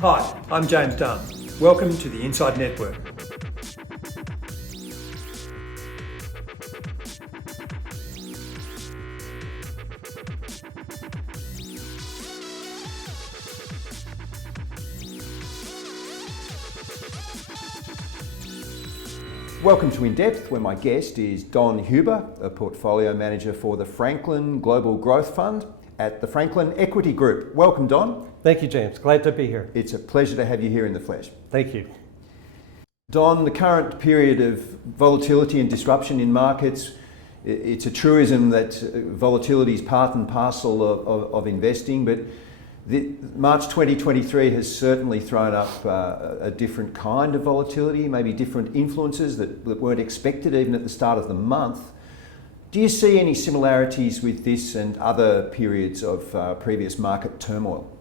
Hi, I'm James Dunn. Welcome to the Inside Network. Welcome to INDepth, where my guest is Don Huber, a portfolio manager for the Franklin Global Growth Fund at the Franklin Equity Group. Welcome, Don. Thank you, James. Glad to be here. It's a pleasure to have you here in the flesh. Thank you. Don, the current period of volatility and disruption in markets, it's a truism that volatility is part and parcel of investing, but March 2023 has certainly thrown up a different kind of volatility, maybe different influences that weren't expected even at the start of the month. Do you see any similarities with this and other periods of previous market turmoil?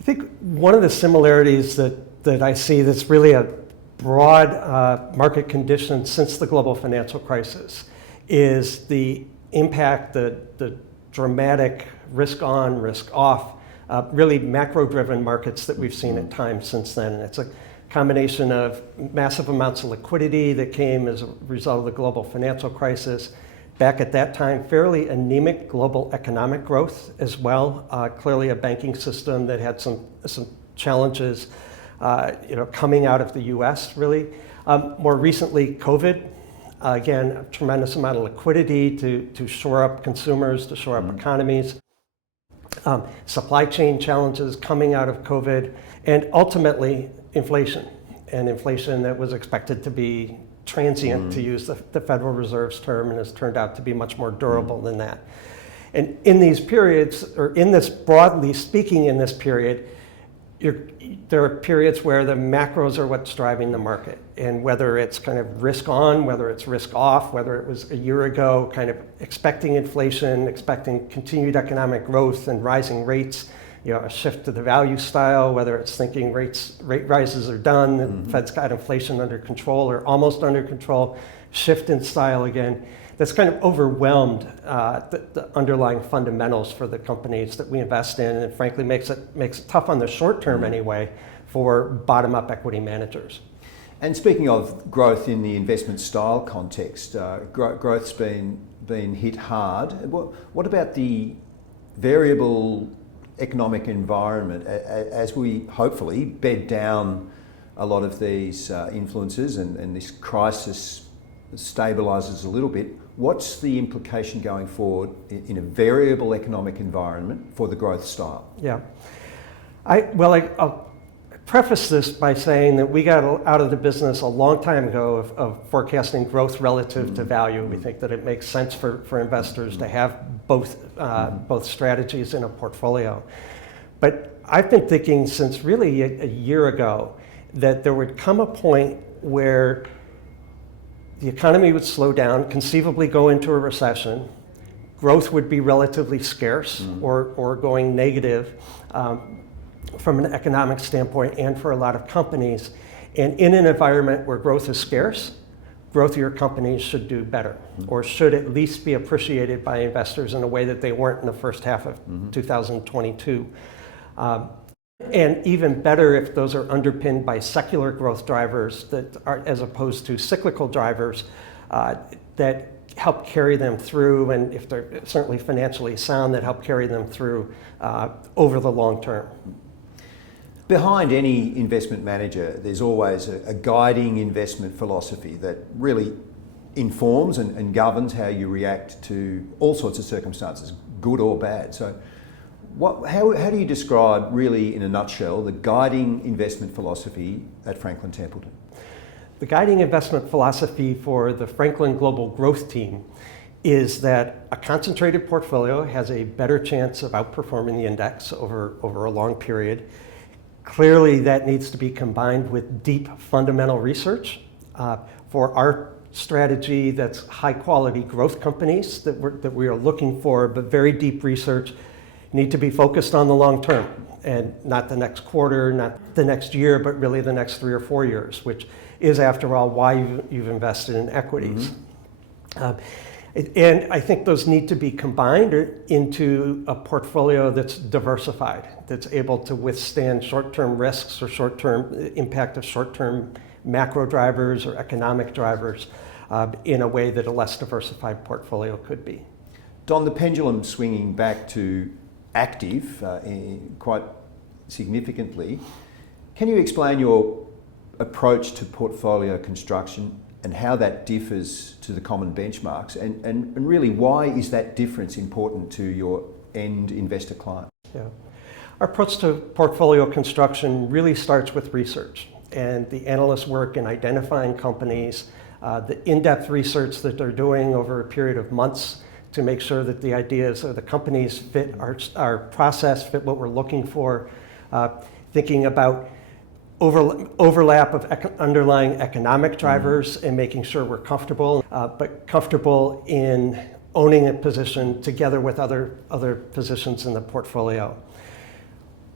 I think one of the similarities that I see that's really a broad market condition since the global financial crisis is the impact, the dramatic risk on, risk off, really macro-driven markets that we've seen at times since then. And it's a combination of massive amounts of liquidity that came as a result of the global financial crisis. Back at that time, fairly anemic global economic growth as well. Clearly a banking system that had some challenges coming out of the US really. More recently, COVID. Again, a tremendous amount of liquidity to shore up consumers, to shore up economies. Supply chain challenges coming out of COVID, and ultimately inflation. And inflation that was expected to be transient, to use the Federal Reserve's term, and has turned out to be much more durable than that. And in these periods, or in this, broadly speaking, in this period, there are periods where the macros are what's driving the market. And whether it's kind of risk on, whether it's risk off, whether it was a year ago kind of expecting inflation, expecting continued economic growth and rising rates, a shift to the value style, whether it's thinking rate rises are done, the Fed's got inflation under control or almost under control, shift in style again. That's kind of overwhelmed the underlying fundamentals for the companies that we invest in, and frankly makes it tough on the short term anyway for bottom-up equity managers. And speaking of growth in the investment style context, growth's been hit hard. What about the variable economic environment as we hopefully bed down a lot of these influences and this crisis stabilises a little bit? What's the implication going forward in a variable economic environment for the growth style? Yeah, I'll preface this by saying that we got out of the business a long time ago of forecasting growth relative to value. We think that it makes sense for investors to have both strategies in a portfolio. But I've been thinking since really a year ago that there would come a point where the economy would slow down, conceivably go into a recession, growth would be relatively scarce or going negative from an economic standpoint and for a lot of companies. And in an environment where growth is scarce, growthier companies should do better or should at least be appreciated by investors in a way that they weren't in the first half of 2022. And even better if those are underpinned by secular growth drivers that are, as opposed to cyclical drivers that help carry them through, and if they're certainly financially sound, that help carry them through over the long term. Behind any investment manager, there's always a guiding investment philosophy that really informs and governs how you react to all sorts of circumstances, good or bad. So how do you describe, really in a nutshell, the guiding investment philosophy at Franklin Templeton? The guiding investment philosophy for the Franklin Global Growth Team is that a concentrated portfolio has a better chance of outperforming the index over a long period. Clearly, that needs to be combined with deep fundamental research. For our strategy, that's high-quality growth companies that we are looking for, but very deep research need to be focused on the long term and not the next quarter, not the next year, but really the next 3 or 4 years, which is, after all, why you've invested in equities. And I think those need to be combined into a portfolio that's diversified, that's able to withstand short-term risks or short-term impact of short-term macro drivers or economic drivers in a way that a less diversified portfolio could be. Don, the pendulum swinging back to active quite significantly. Can you explain your approach to portfolio construction and how that differs to the common benchmarks, and really why is that difference important to your end investor client? Yeah. Our approach to portfolio construction really starts with research and the analysts' work in identifying companies, the in-depth research that they're doing over a period of months to make sure that the ideas or the companies fit our process, fit what we're looking for, thinking about overlap of underlying economic drivers and making sure we're comfortable, but comfortable in owning a position together with other positions in the portfolio.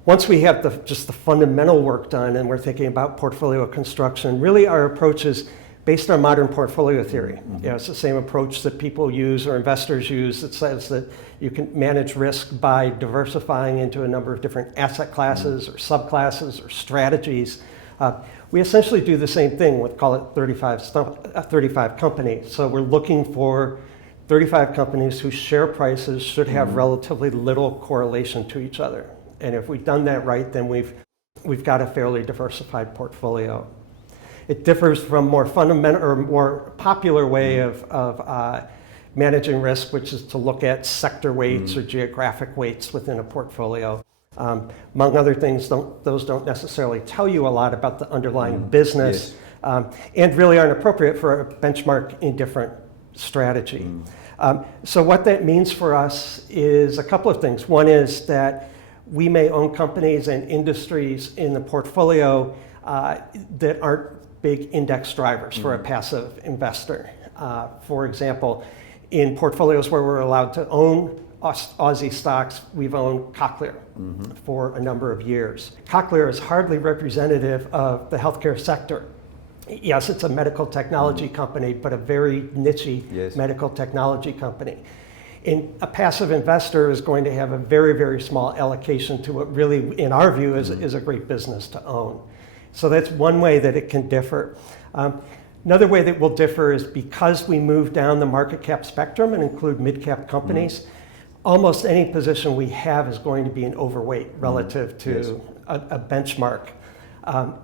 Once we have just the fundamental work done and we're thinking about portfolio construction, really our approach is based on modern portfolio theory. You know, it's the same approach that people use or investors use. It says that you can manage risk by diversifying into a number of different asset classes or subclasses or strategies. We essentially do the same thing with, call it 35 companies. So we're looking for 35 companies whose share prices should have relatively little correlation to each other. And if we've done that right, then we've got a fairly diversified portfolio. It differs from more fundamental or more popular way of managing risk, which is to look at sector weights or geographic weights within a portfolio. Among other things, those don't necessarily tell you a lot about the underlying business, and really aren't appropriate for a benchmark indifferent strategy. So what that means for us is a couple of things. One is that we may own companies and industries in the portfolio that aren't big index drivers for a passive investor. For example, in portfolios where we're allowed to own Aussie stocks, we've owned Cochlear for a number of years. Cochlear is hardly representative of the healthcare sector. Yes, it's a medical technology company, but a very niche medical technology company. And a passive investor is going to have a very, very small allocation to what really, in our view, is a great business to own. So that's one way that it can differ. Another way that will differ is because we move down the market cap spectrum and include mid-cap companies, almost any position we have is going to be an overweight relative to a benchmark.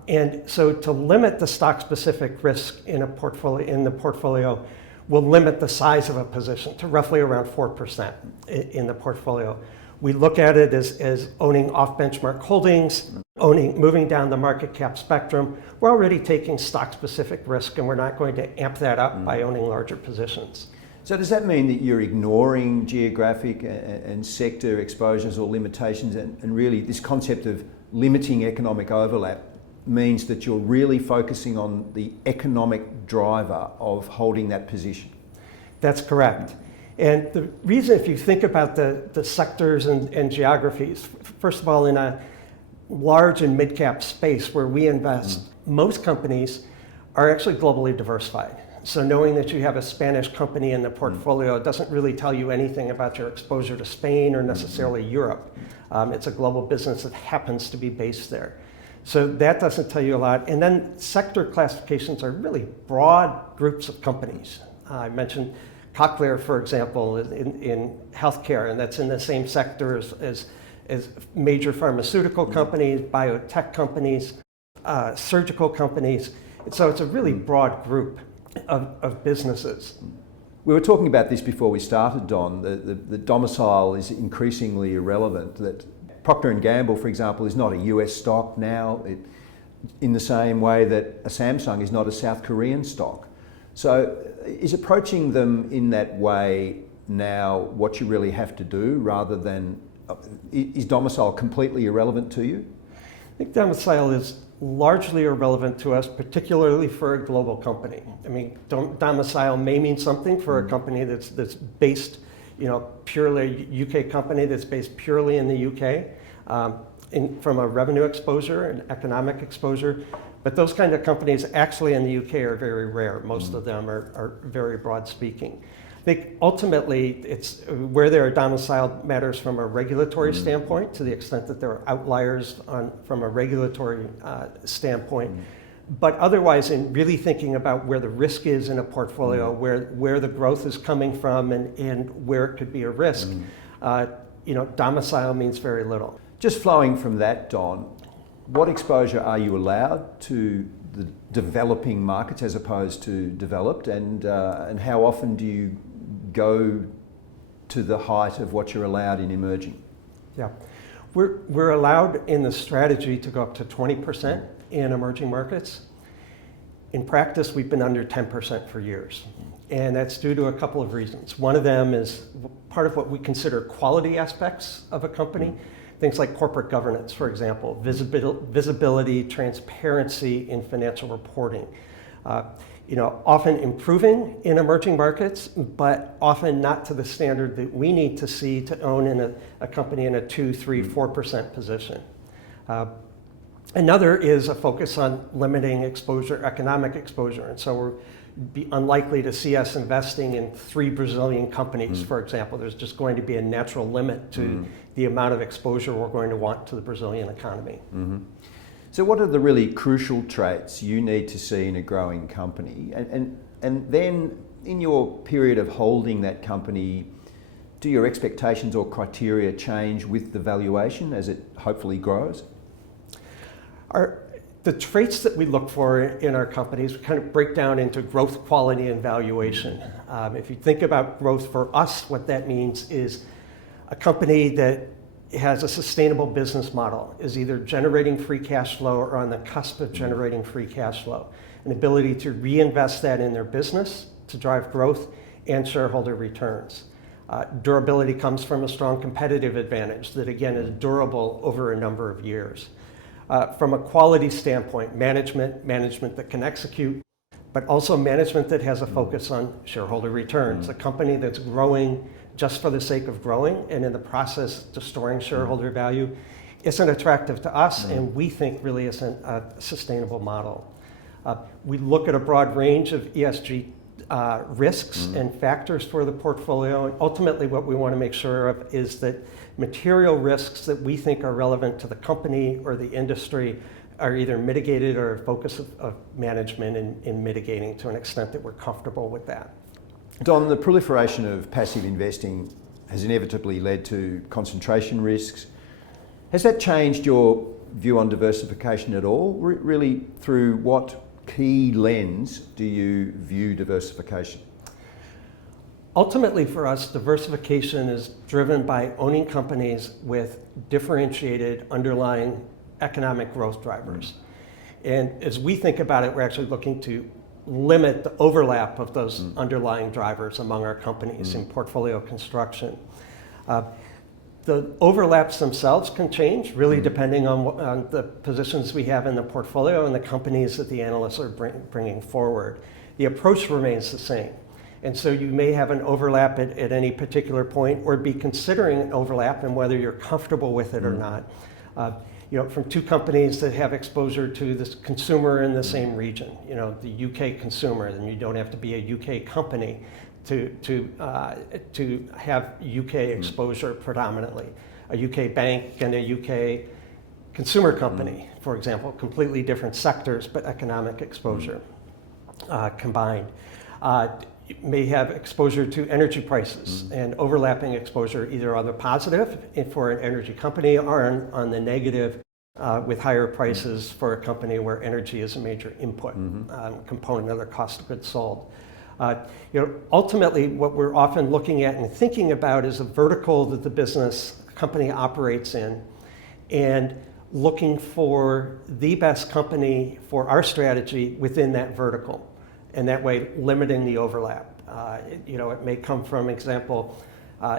And so to limit the stock-specific risk in the portfolio will limit the size of a position to roughly around 4% in the portfolio. We look at it as owning off-benchmark holdings, moving down the market cap spectrum. We're already taking stock-specific risk, and we're not going to amp that up by owning larger positions. So does that mean that you're ignoring geographic and sector exposures or limitations, and really this concept of limiting economic overlap means that you're really focusing on the economic driver of holding that position? That's correct. And the reason, if you think about the sectors and geographies, first of all, in a large and mid-cap space where we invest, most companies are actually globally diversified. So knowing that you have a Spanish company in the portfolio doesn't really tell you anything about your exposure to Spain or necessarily Europe. It's a global business that happens to be based there. So that doesn't tell you a lot. And then sector classifications are really broad groups of companies. I mentioned Cochlear, for example, in healthcare, and that's in the same sector as major pharmaceutical companies, biotech companies, surgical companies. So it's a really broad group of businesses. We were talking about this before we started, Don. The domicile is increasingly irrelevant. That Procter & Gamble, for example, is not a US stock now, in the same way that a Samsung is not a South Korean stock. So is approaching them in that way now what you really have to do, rather than, is domicile completely irrelevant to you? I think domicile is largely irrelevant to us, particularly for a global company. I mean, domicile may mean something for a company that's based, purely a UK company that's based purely in the UK, from a revenue exposure and economic exposure. But those kind of companies actually in the UK are very rare. Most of them are very broad speaking. I think ultimately it's where they're domiciled matters from a regulatory standpoint, to the extent that there are outliers from a regulatory standpoint. But otherwise, in really thinking about where the risk is in a portfolio, where the growth is coming from, and where it could be a risk, domicile means very little. Just flowing from that, Don, what exposure are you allowed to the developing markets as opposed to developed, and how often do you go to the height of what you're allowed in emerging? Yeah, we're allowed in the strategy to go up to 20% in emerging markets. In practice, we've been under 10% for years, and that's due to a couple of reasons. One of them is part of what we consider quality aspects of a company. Things like corporate governance, for example, visibility, transparency in financial reporting. Often improving in emerging markets, but often not to the standard that we need to see to own in a company in a 2, 3, 4% position. Another is a focus on limiting exposure, economic exposure, and so we're unlikely to see us investing in 3 Brazilian companies, for example. There's just going to be a natural limit to the amount of exposure we're going to want to the Brazilian economy. So what are the really crucial traits you need to see in a growing company? And then in your period of holding that company, do your expectations or criteria change with the valuation as it hopefully grows? The traits that we look for in our companies kind of break down into growth, quality, and valuation. If you think about growth for us, what that means is a company that has a sustainable business model, is either generating free cash flow or on the cusp of generating free cash flow, an ability to reinvest that in their business to drive growth and shareholder returns. Durability comes from a strong competitive advantage that, again, is durable over a number of years. From a quality standpoint, management that can execute, but also management that has a focus on shareholder returns. A company that's growing just for the sake of growing and in the process destroying shareholder value isn't attractive to us, and we think really isn't a sustainable model. We look at a broad range of ESG risks and factors for the portfolio, and ultimately what we want to make sure of is that material risks that we think are relevant to the company or the industry are either mitigated or a focus of management in mitigating to an extent that we're comfortable with that. Don, the proliferation of passive investing has inevitably led to concentration risks. Has that changed your view on diversification at all? Really, through what key lens do you view diversification? Ultimately for us, diversification is driven by owning companies with differentiated underlying economic growth drivers. And as we think about it, we're actually looking to limit the overlap of those underlying drivers among our companies in portfolio construction. The overlaps themselves can change, really depending on the positions we have in the portfolio and the companies that the analysts are bringing forward. The approach remains the same. And so you may have an overlap at any particular point, or be considering an overlap and whether you're comfortable with it or not. From 2 companies that have exposure to this consumer in the same region, the UK consumer, and you don't have to be a UK company to have UK exposure predominantly. A UK bank and a UK consumer company, for example, completely different sectors, but economic exposure combined. You may have exposure to energy prices and overlapping exposure either on the positive for an energy company or on the negative with higher prices for a company where energy is a major input component of their cost of goods sold. Ultimately, what we're often looking at and thinking about is a vertical that the company operates in, and looking for the best company for our strategy within that vertical. And that way, limiting the overlap. It may come from, example,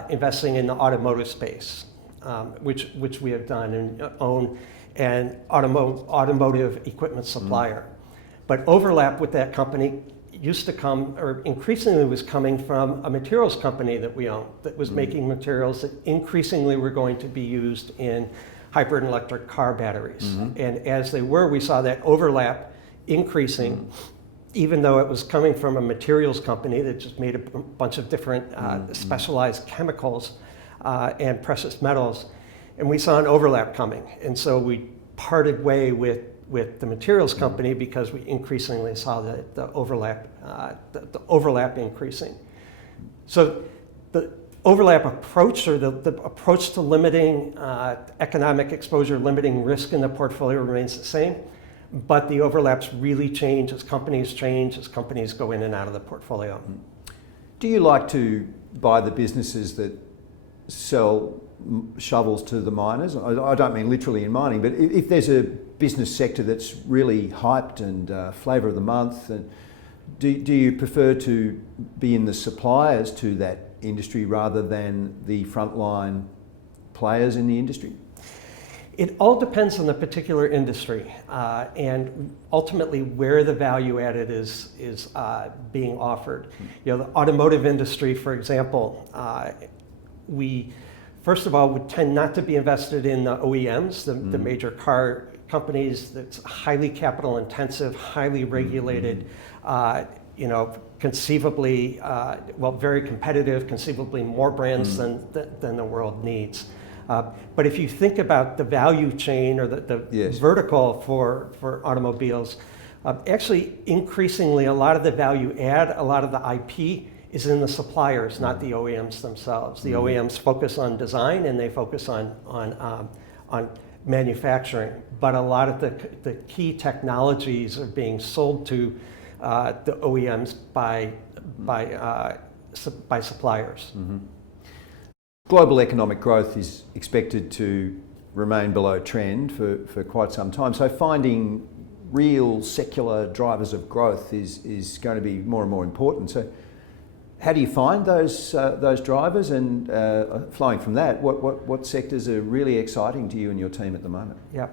investing in the automotive space, which we have done and own an automotive equipment supplier. But overlap with that company used to come, or increasingly was coming from a materials company that we own that was making materials that increasingly were going to be used in hybrid and electric car batteries. And as they were, we saw that overlap increasing. even though it was coming from a materials company that just made a bunch of different specialized chemicals and precious metals, and we saw an overlap coming. And so we parted way with the materials company because we increasingly saw the overlap increasing. So the overlap approach, or the approach to limiting economic exposure, limiting risk in the portfolio, remains the same, but the overlaps really change as companies go in and out of the portfolio. Do you like to buy the businesses that sell shovels to the miners? I don't mean literally in mining, but if there's a business sector that's really hyped and flavour of the month, do you prefer to be in the suppliers to that industry rather than the frontline players in the industry? It all depends on the particular industry and ultimately where the value added is being offered. You know, the automotive industry, for example, we first of all would tend not to be invested in the OEMs, the major car companies. That's highly capital intensive, highly regulated, conceivably, very competitive, conceivably more brands than the world needs. But if you think about the value chain or the Yes. vertical for automobiles, actually increasingly a lot of the value add, a lot of the IP is in the suppliers, not the OEMs themselves. The OEMs focus on design and they focus on manufacturing, but a lot of the key technologies are being sold to the OEMs by suppliers. Mm-hmm. Global economic growth is expected to remain below trend for quite some time. So finding real secular drivers of growth is going to be more and more important. So how do you find those drivers? And flowing from that, what sectors are really exciting to you and your team at the moment? Yeah.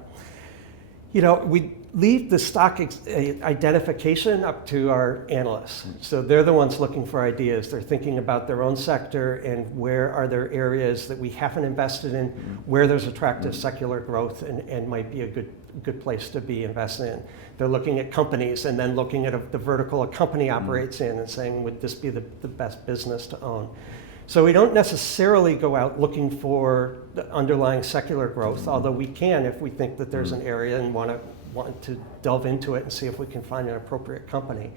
You know, we leave the stock identification up to our analysts. So they're the ones looking for ideas. They're thinking about their own sector and where are there areas that we haven't invested in, where there's attractive secular growth and might be a good place to be invested in. They're looking at companies and then looking at the vertical a company operates in and saying, would this be the best business to own? So we don't necessarily go out looking for the underlying secular growth, although we can if we think that there's an area and want to delve into it and see if we can find an appropriate company.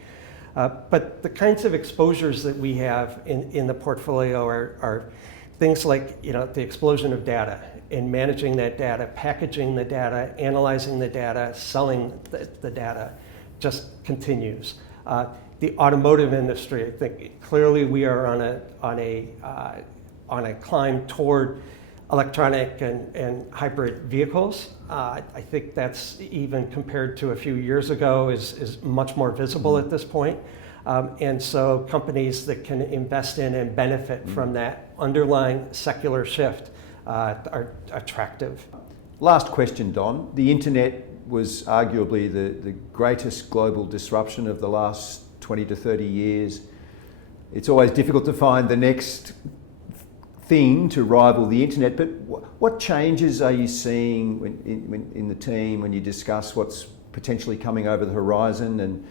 But the kinds of exposures that we have in the portfolio are things like, the explosion of data and managing that data, packaging the data, analyzing the data, selling the data just continues. The automotive industry, I think clearly we are on a climb toward electronic and hybrid vehicles. I think that's, even compared to a few years ago, is much more visible at this point. And so companies that can invest in and benefit from that underlying secular shift are attractive. Last question, Don. The internet was arguably the greatest global disruption of the last 20 to 30 years. It's always difficult to find the next thing to rival the internet, but what changes are you seeing in the team when you discuss what's potentially coming over the horizon?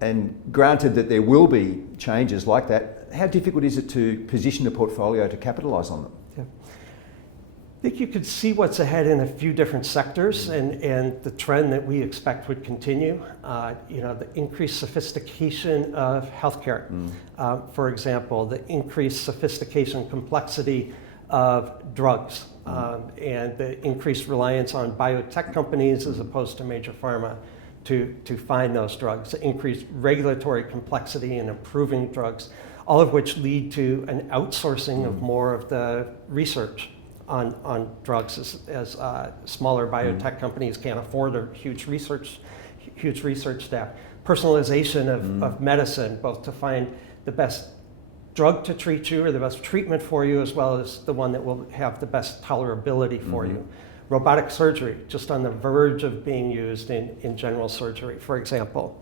And granted that there will be changes like that, how difficult is it to position a portfolio to capitalise on them? Yeah. I think you could see what's ahead in a few different sectors, and the trend that we expect would continue. The increased sophistication of healthcare, for example, the increased sophistication, complexity of drugs, and the increased reliance on biotech companies as opposed to major pharma to find those drugs, the increased regulatory complexity in approving drugs, all of which lead to an outsourcing of more of the research on drugs as smaller biotech companies can't afford a huge research staff. Personalization of medicine, both to find the best drug to treat you or the best treatment for you, as well as the one that will have the best tolerability for you. Robotic surgery, just on the verge of being used in general surgery, for example.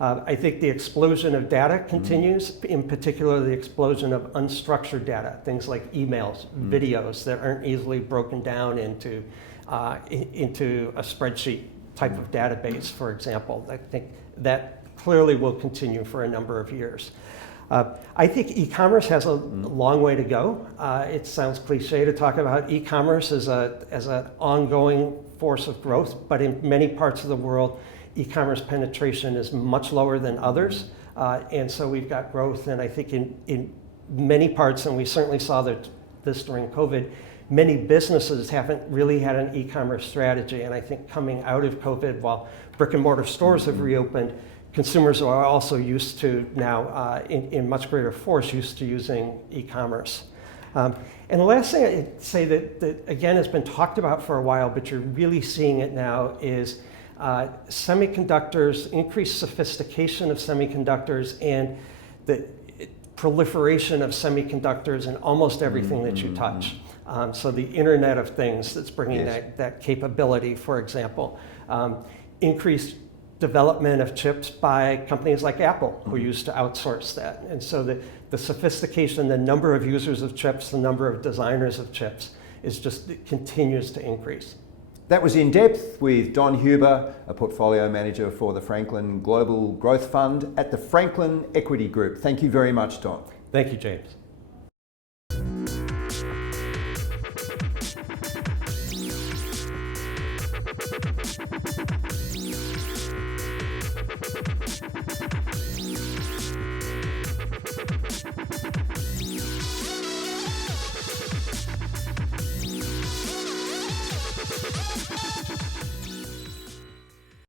I think the explosion of data continues, in particular the explosion of unstructured data, things like emails, videos that aren't easily broken down into a spreadsheet type of database, for example. I think that clearly will continue for a number of years. I think e-commerce has a long way to go. It sounds cliche to talk about e-commerce as an ongoing force of growth, but in many parts of the world, e-commerce penetration is much lower than others. And so we've got growth, and I think in many parts, and we certainly saw this during COVID, many businesses haven't really had an e-commerce strategy. And I think coming out of COVID, while brick and mortar stores have reopened, consumers are also used to now, in much greater force, used to using e-commerce. And the last thing I'd say that again has been talked about for a while, but you're really seeing it now, is semiconductors, increased sophistication of semiconductors, and the proliferation of semiconductors in almost everything that you touch. So the Internet of Things that's bringing that capability, for example. Increased development of chips by companies like Apple, who used to outsource that. And so the sophistication, the number of users of chips, the number of designers of chips, it continues to increase. That was In Depth with Don Huber, a portfolio manager for the Franklin Global Growth Fund at the Franklin Equity Group. Thank you very much, Don. Thank you, James.